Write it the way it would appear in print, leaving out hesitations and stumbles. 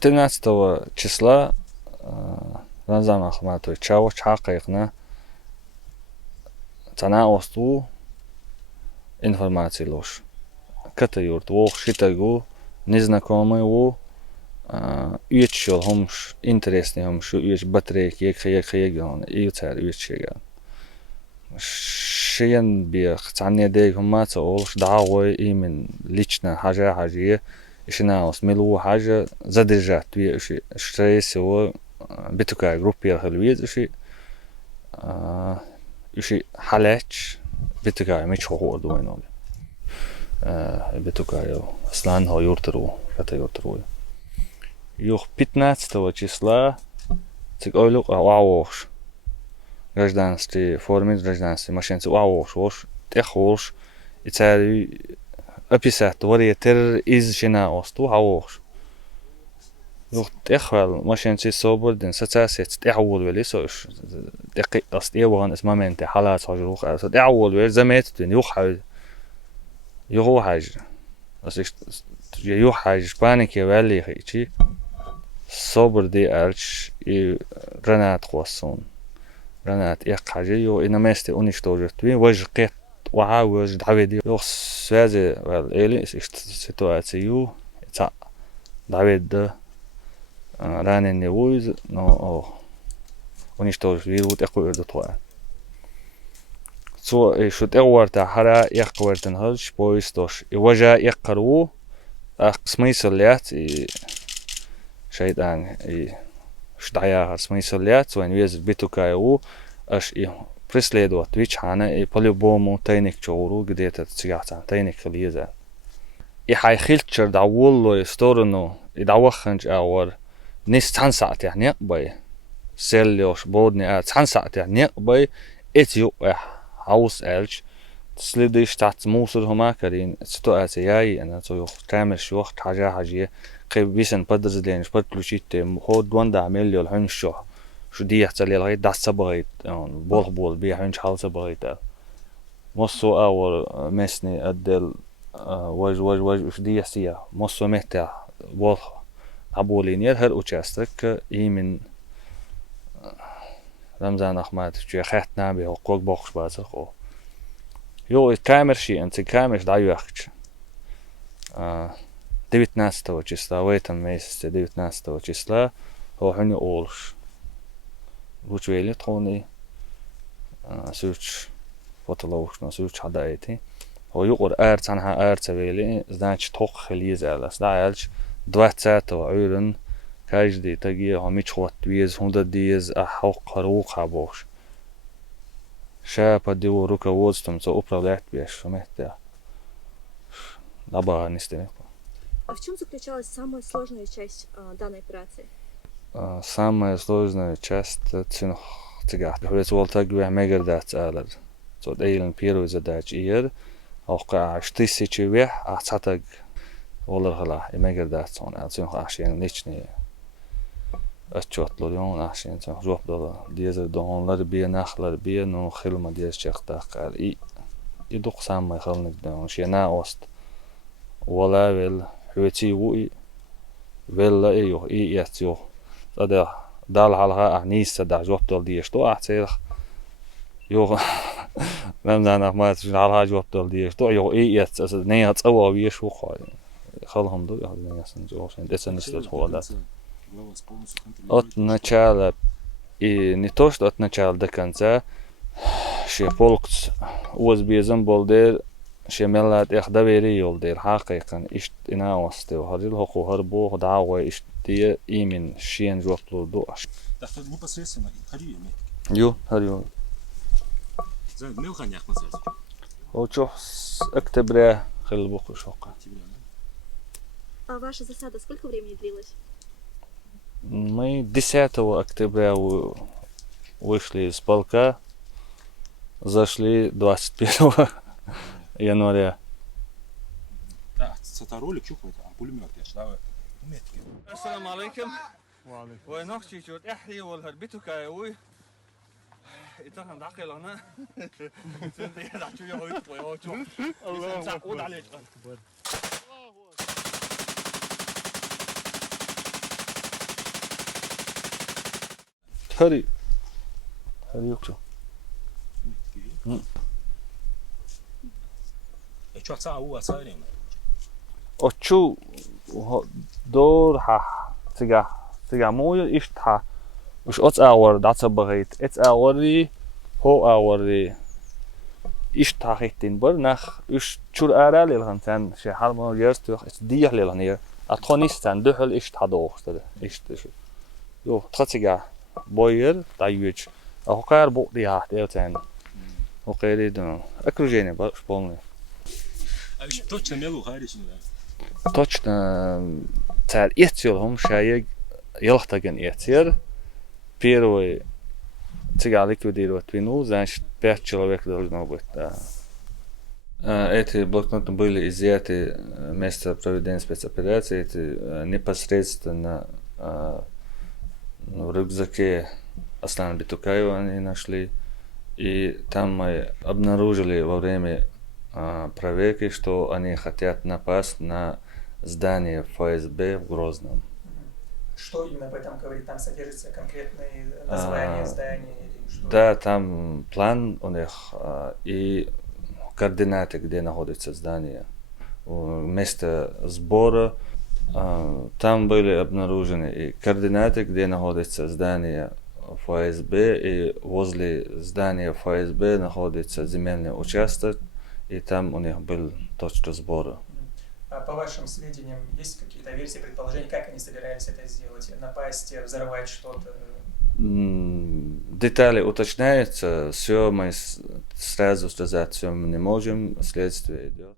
14 числа Рамзан Ахматович чавч хақиқна цана осту информации лош. Ката юрт вох шитагу незнакомый у уечшол хомш интересный хомш уеч батрейк ек и цар уечшега. Шиен бих цанне дег хомаца олш дагой именно лично хажи ишнаус милу хажа задержать виши стресс его битукай группе халвиз иши халач битукай мечхо дуйнол битукай аслан ха юртру ката юртру юх 15 числа цик ойлук ауош гражданской форме гражданской машинцы ауош техош и царь описать вариатор из жена осту ауош юх техвал машинцы соборден сацасет техвол вели сош дقيق استيوان اس момент حالات حجروخ اس техвол вели замет юх حاج اس يو حاج بانك يولي خيچي صبر دي ارش رنات خواسون رنات حاجه يو انمست уничтожить وجقت وعاوز دعويدي يو связи или ситуацию ца давид раненый войз но уничтожить вирус такой дотва so شو تقورت حرا يقورتن هلش بويستوش وجا يقرو смысл лет и шайтан и штая смысл лет so вез битукаю аж и преследовать вичана и по-любому тайник чору где-то цигата тайник лиза и хайхилчер да волло сторону и да ваханж аур нис цансат يعني باي سيليوش بودني цансат يعني باي اتيو haus elch slide stadt musur homa karin ситуация яй она то камер шох حاجه قبيسن بدرزلين подключить ход ванда амелио ханшо شو دي يحصل لغايه دا صبغيت بول بيحنش حال صبغيت مصو اور مسني ادل وج شو دي يحسيا مصو مهتا بول عبولين هر участок и من Рамзан Ахматович я хатна би хог бохш базах о Йо камерши анти камерш даюахч 19 числа в этом месяце 19 числа хохни олш вучвели трони суч фотологично суч хадаити о югор цанха цавели значит тох хлизалас даалч 20 اورن каждый таги хамичхот виз 100 диез ахоқару хабош ша подиво руководством за управлять беш мета лаба нестене. А в чем заключалась самая сложная часть данной операции? Самая сложная часть цинх цигат. Говорится, волтаг вы мегардат алар. So дейлен первый задач ир оқа 1000 вех ацатаг олархала мегардат сон цинх ашен личный отчетлорон ашен цинх жопдала дезер донлар бе нахлар бе но хилма дез чахтақар и дух самый халник дон шена ост ولا ويل هوتي وي ولا ايو اي ياتيو دا دال حلقه انيس دا جوبتل دي شتو احتير يو لمن ما على جوبتل دي شتو يو اي يات ني تصوا وي شو خلهم دو يعني سنجوش это не стоит холода от начала и не то что от начала до конца шеполк узбезен болдер شملات إخدبيري يولدير حقيقة إشت إنا وستو هذيل هو هربو دعوة إشتية إيمن شين جوطلو دوش. Так непосредственно Харию имеет. Ю, Харию. За мелканяк называется. Хочу с октября хелбуху шока. А ваша засада сколько времени длилась? Мы 10 октября вышли из полка, зашли 21 января. Да, это ролик, что это? Пулемет, я считаю. Метки. Ассаламу алейкум. ونخشي شو تحلي والهربتو كايوي إتاخن داخل هنا سنتي دعشو يهوي ويهوشو الله سعود عليك هري يوكشو شو ساعة هو صايرين أشو دور ها تجا موي إشتها وش أتس أور داتس بغيت أتس أوري هو أوري إشتها خيتين بر نخ إش شور أرال الهنتان شيء حال ما يرست إس ديح للهنير أتخنيستان دخل إشتها دوخت إشت شو يو تخطيجا بوير تايوش أو قار بودي هاتيلتان وقيري دون أكروجيني باش بوني точно мелу харишин точно царь ятсилхом шаег ялхтаген ятсир первый цыга ликвидировать вину, значит 5 человек должно быть. Да. Эти блокноты были изъяты место проведения спецоперации, это непосредственно в рюкзаке Аслана Битукаева они нашли, и там мы обнаружили во время проверки, что они хотят напасть на здание ФСБ в Грозном. Что именно об этом говорит? Там содержится конкретные названия здания или что? Да, там план у них и координаты, где находится здание. Место сбора, там были обнаружены и координаты, где находится здание ФСБ, и возле здания ФСБ находится земельный участок, и там у них был точка сбора. А по вашим сведениям, есть какие-то версии, предположения, как они собирались это сделать? Напасть, взорвать что-то? Детали уточняются, все мы сразу сказать все мы не можем, следствие идет.